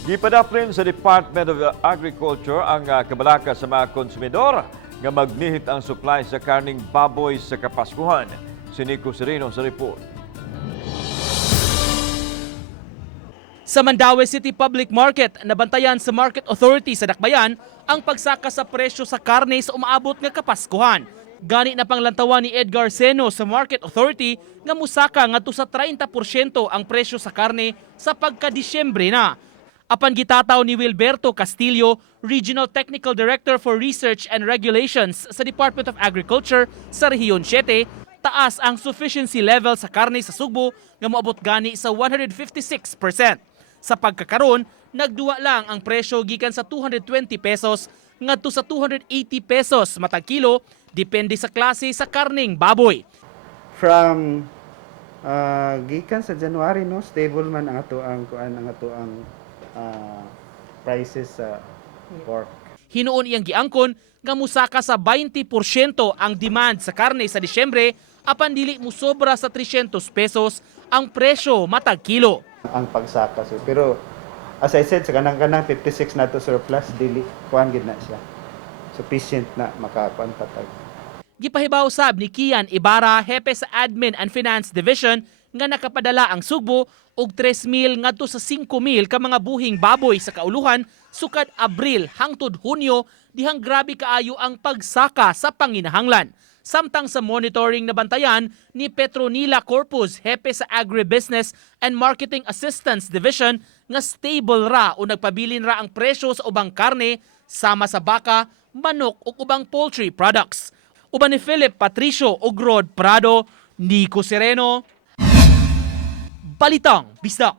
Gipadaprin sa Department of Agriculture ang kabalaka sa mga konsumidor nga magnihit ang supply sa karneng baboy sa Kapaskuhan. Si Nico Sereno sa report. Sa Mandaue City Public Market, nabantayan sa Market Authority sa Dakbayan ang pagsaka sa presyo sa karne sa umaabot nga Kapaskuhan. Gani na panglantawan ni Edgar Seno sa Market Authority nga musaka ngadto sa 30% ang presyo sa karne sa pagka-Disyembre na. Apan gitataw ni Wilberto Castillo, Regional Technical Director for Research and Regulations sa Department of Agriculture sa Rehiyon 7, taas ang sufficiency level sa karne sa Sugbo nga moabot gani sa 156%. Sa pagkakaron, nagduwa lang ang presyo gikan sa 220 pesos ngadto sa 280 pesos matag kilo depende sa klase sa karneng baboy. From gikan sa January no stable man ang prices sa pork. Hinuon iyang giangkon nga musaka sa 20% ang demand sa karne sa Disyembre apan dili musobra sa 300 pesos ang presyo matag kilo. Ang pagsaka so, pero as I said sa kanang 56 na to surplus dili kuan gid na siya. Sufficient na makakuan patag. Gipahibaw sab ni Kian Ibarra, hepe sa Admin and Finance Division, nga nakapadala ang Sugbo og 3,000 ngadto sa 5,000 ka mga buhing baboy sa kauluhan sukad Abril hangtod Hunyo dihang grabe kaayo ang pagsaka sa panginahanglan. Samtang sa monitoring na bantayan ni Petronila Corpus, hepe sa Agribusiness and Marketing Assistance Division, nga stable ra o nagpabilin ra ang presyo sa ubang karne sama sa baka, manok ug ubang poultry products. Uban ni Philip Patricio ug Rod Prado, Nico Sereno, Balitang Bisdak.